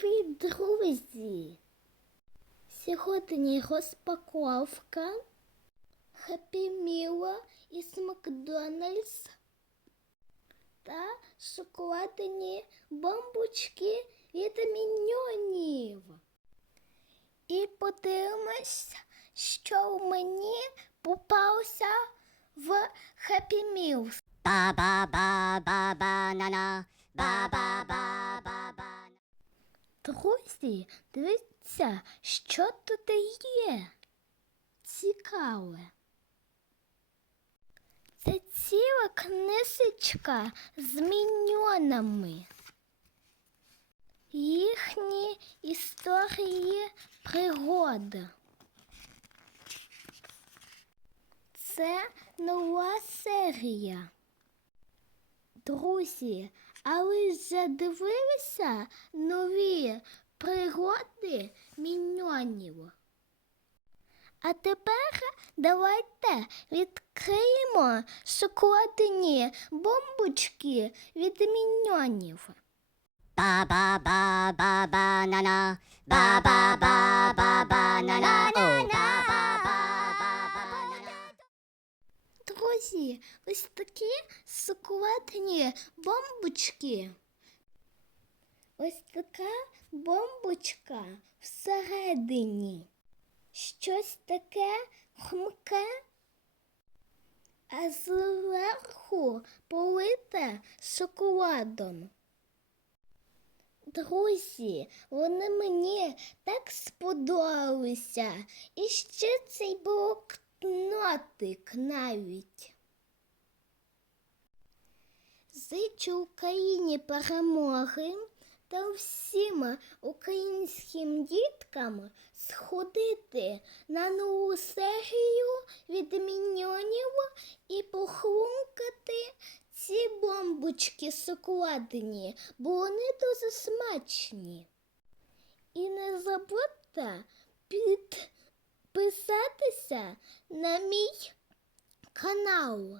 Привіт, друзі! Сьогодні розпаковка Happy Meal із Макдональдс та шоколадні бомбочки від міньйонів. І подивимось, що мені попався в Happy Meal. Ba ba Друзі, дивіться, що тут є. Цікаве. Це ціла книжечка з міньйонами. Їхні історії пригод. Це нова серія. Друзі, а ви вже дивилися нові пригоди міньйонів? А тепер давайте відкриємо шоколадні бомбочки від ba na na. Друзі, ось такі шоколадні бомбочки. Ось така бомбочка всередині. Щось таке хмке, а зверху полите шоколадом. Друзі, вони мені так сподобалися. І ще цей блокнотик навіть. Зичу Україні перемоги та всім українським діткам сходити на нову серію від і похрумкати ці бомбочки шоколадні, бо вони дуже смачні. І не забудьте підписатися на мій канал.